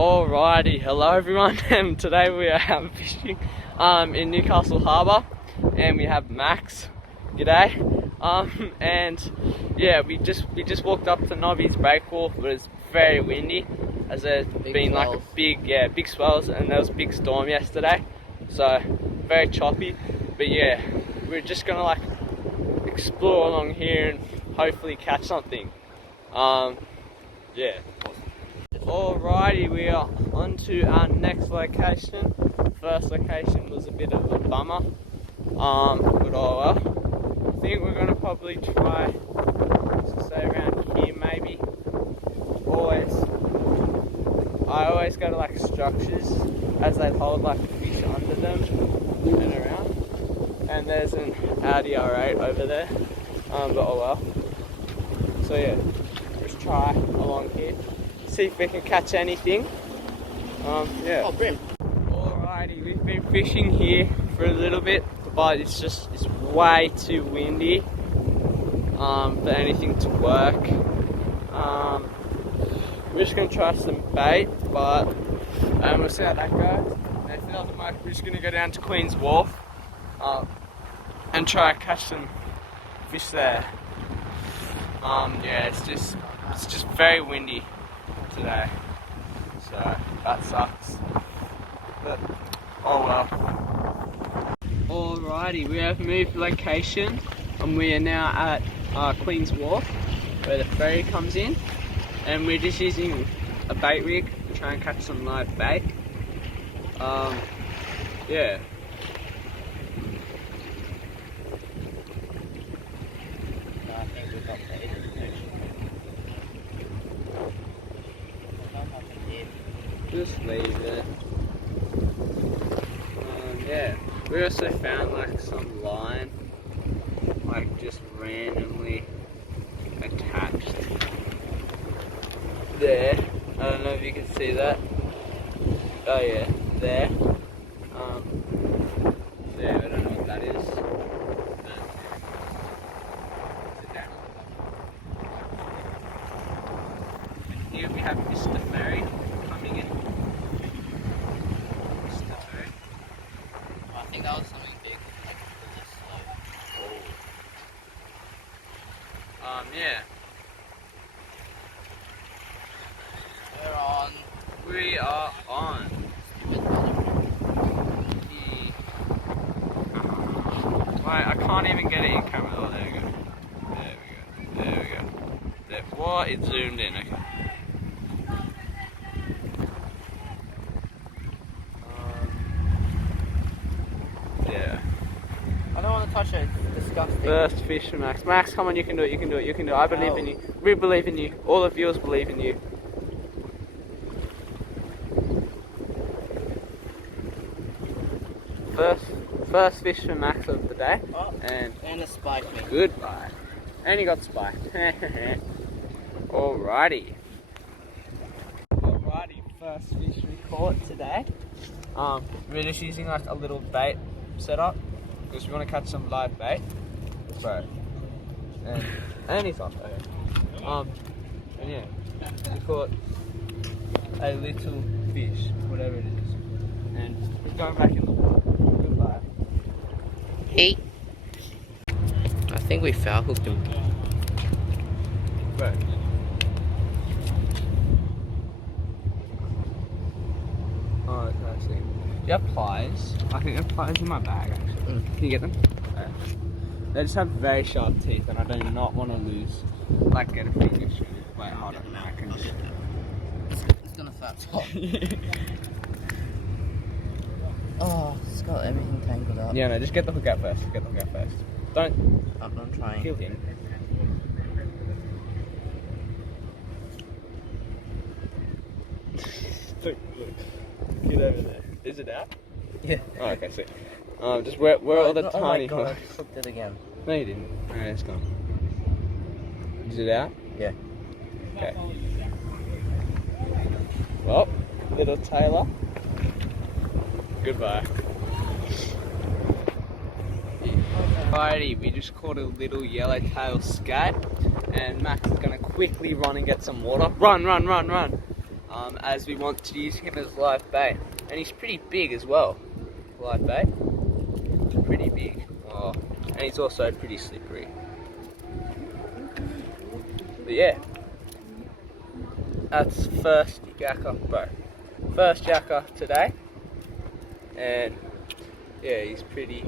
Alrighty, hello everyone, and today we are fishing in Newcastle Harbour, and we have Max. G'day. And yeah, we just walked up to Nobby's breakwall, but it's very windy, as there's been like a big swells, and there was a big storm yesterday, so very choppy. But yeah, we're just gonna like explore along here and hopefully catch something. Yeah. Alrighty, we are on to our next location. First location was a bit of a bummer, but oh well. I think we're gonna probably try to stay around here maybe. I always go to like structures, as they hold like fish under them and around. And there's an Audi R8 over there, but oh well. So yeah, just try along here. See if we can catch anything. Yeah. Oh, brim. Alrighty, we've been fishing here for a little bit, but it's way too windy for anything to work. We're just gonna try some bait, but we'll see how that goes. And if it doesn't work, we're just gonna go down to Queen's Wharf and try and catch some fish there. Yeah, it's just very windy today, so that sucks, but oh well. Alrighty, we have moved location and we are now at Queen's Wharf, where the ferry comes in, and we're just using a bait rig to try and catch some live bait. Yeah. I think we've got bait. Just leave it. Yeah, we also found like some line, like just randomly attached there. I don't know if you can see that. Oh yeah, there. There, I don't know what that is. Here we have Mr. Ferry coming in. Mr. Ferry. I think that was something big. Yeah. We're on. We are on. Wait, I can't even get it in camera. Oh, there we go. There we go. There. What? It zoomed in. Okay. Yeah. I don't want to touch it. It's disgusting. First fish for Max. Max, come on, you can do it. You can do it. You can do it. I believe in you. We believe in you. All of viewers believe in you. First fish for Max of the day. Oh, and a spike me. Goodbye. And he got spiked. Alrighty. Alrighty, first fish we caught today. We're just using like a little bait setup because we want to catch some live bait. Bro. And he's off there. And yeah, we caught a little fish, whatever it is. And he's going back in the water. Goodbye. Hey. I think we foul hooked him. Right. Oh, that's actually. Do you have pliers? I think there are pliers in my bag actually. Can you get them? They just have very sharp teeth, and I do not want to lose. Like, get a finger shoot. Wait, hold on. Now I can just. It's gonna fat top. Oh, it's got everything tangled up. Yeah, no, just get the hook out first. Don't. I'm trying. Kill him. Look. Get over there. Is it out? Yeah. Oh, okay, sweet. Just where are all the tiny Oh my god, I hooks? just hooked it again. No, you didn't. Alright, it's gone. Is it out? Yeah. Okay. Well, little Taylor. Goodbye. Alrighty, we just caught a little yellowtail skate, and Max is gonna quickly run and get some water. Run! as we want to use him as live bait. And he's pretty big as well, live bait. Pretty big. Oh, and he's also pretty slippery. But yeah, that's first yakka, bro. First yakka today. And yeah, he's pretty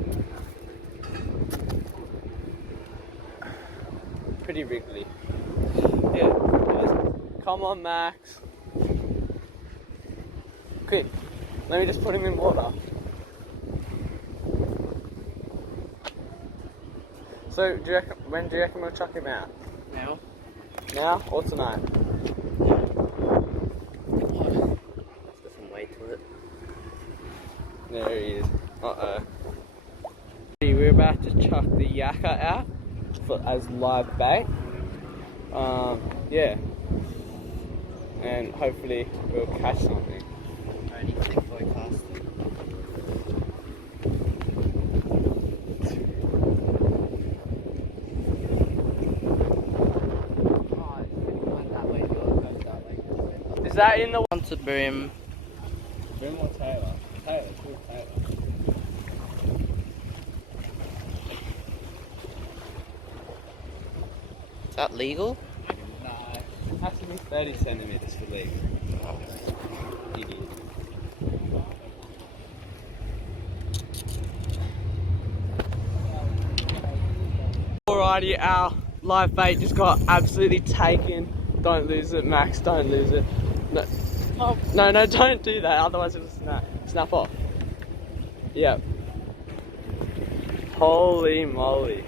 wriggly. Yeah, come on, Max. Quick, let me just put him in water. So, when do you reckon we'll chuck him out? Now? Now or tonight? Let's get some weight to it. There he is. Uh-oh. We're about to chuck the yakka out as live bait. Yeah. And hopefully we'll catch something. Only thick boy cast. Is that in the On to brim. Brim or Taylor? Taylor, good Taylor. Is that legal? No, it has to be 30 centimetres for legal. Oh. Idiot. Alrighty, our live bait just got absolutely taken. Don't lose it, Max, don't lose it. No, no, don't do that, otherwise it'll snap off. Yep. Holy moly.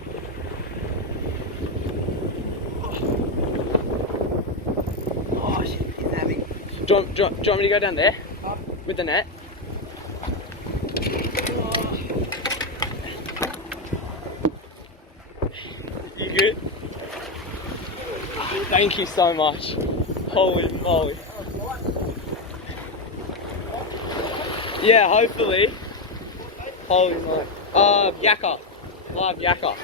Oh shit, he's heavy. Do you want me to go down there? With the net? You good? Thank you so much. Holy moly. Yeah, hopefully. Holy moly. Yakka. Live yakka.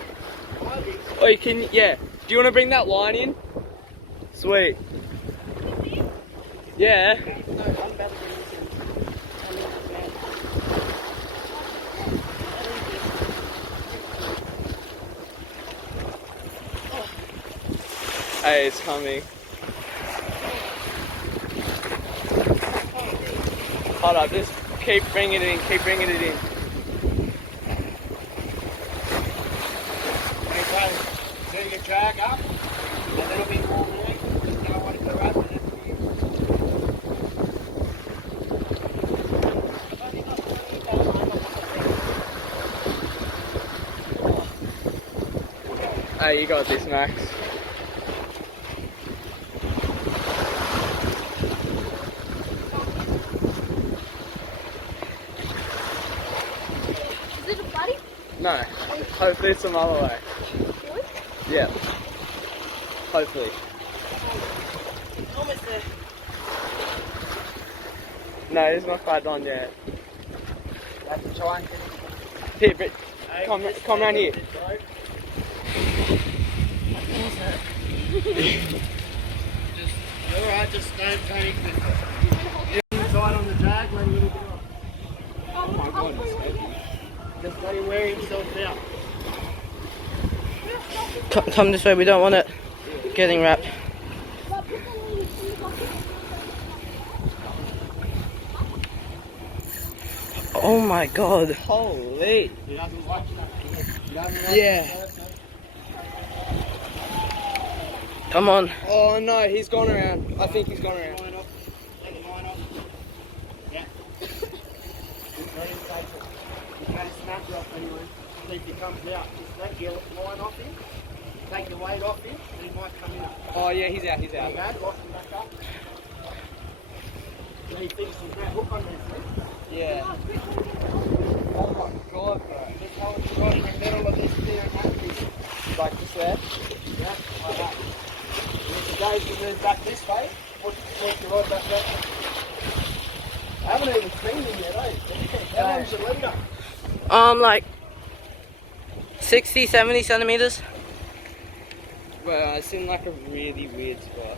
Oh, you can, yeah. Do you want to bring that line in? Sweet. Yeah. Hey, it's coming. Hold up, just keep bringing it in, keep bringing it in. Setting your drag up, a little bit more leg, just go on to the rub, and that's Hey, you got this, Max. Is it a buddy? No, hopefully it's some other way. Really? Yeah. Hopefully. almost there. No, it's not quite done yet. That's a try and Here, but come around here. Alright, just don't panic. Tight on the drag, let a little bit off. Oh my god, it's heavy. Just let him wear himself out. Come this way, we don't want it getting wrapped. Oh my god. Holy. He doesn't watch that. He doesn't Yeah. Come on. Oh no, he's gone around. I think he's gone around. Line off. Take the line off. Yeah. Just let him take it. He can't snap it off anyway. So if he comes out, just let your line off him. Take the weight off him, and he might come in. Oh yeah, he's out, he's out. Bad, lock him back up. Then he thinks he's got a hook on his head. Yeah. Oh my god, bro. Just hold it right in the middle of this thing and have this. Like this there? Yeah, like that. And if it goes to move back this way, put your rod back there. I haven't even seen him yet, eh? How long's your leader? Like 60, 70 centimeters. Well, it's in like a really weird spot.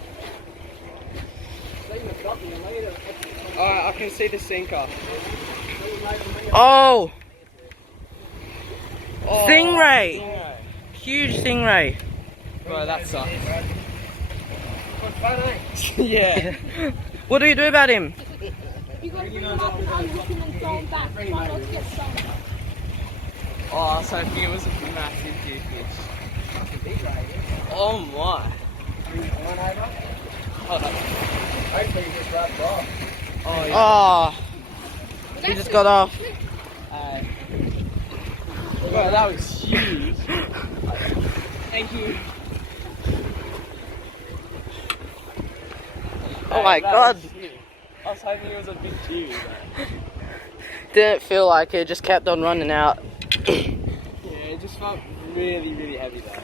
Seen the Alright, I can see the sinker. Oh! Oh, Stingray! Huge stingray. Bro, that sucks. Good fun, eh? Yeah. What do we do about him? You gotta bring him up and unhook him and throw him back. Try not to get stung. Oh, I was hoping it was a massive fish. Oh my. One over. Hold up. Hopefully you just rubbed off. Oh yeah. Oh, he just got off. Bro, that was huge. Thank you. Oh my That god. was huge. I was hoping it was a big tube. Didn't feel like it, just kept on running out. Yeah, it just felt really, really heavy though.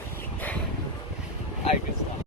Good stuff.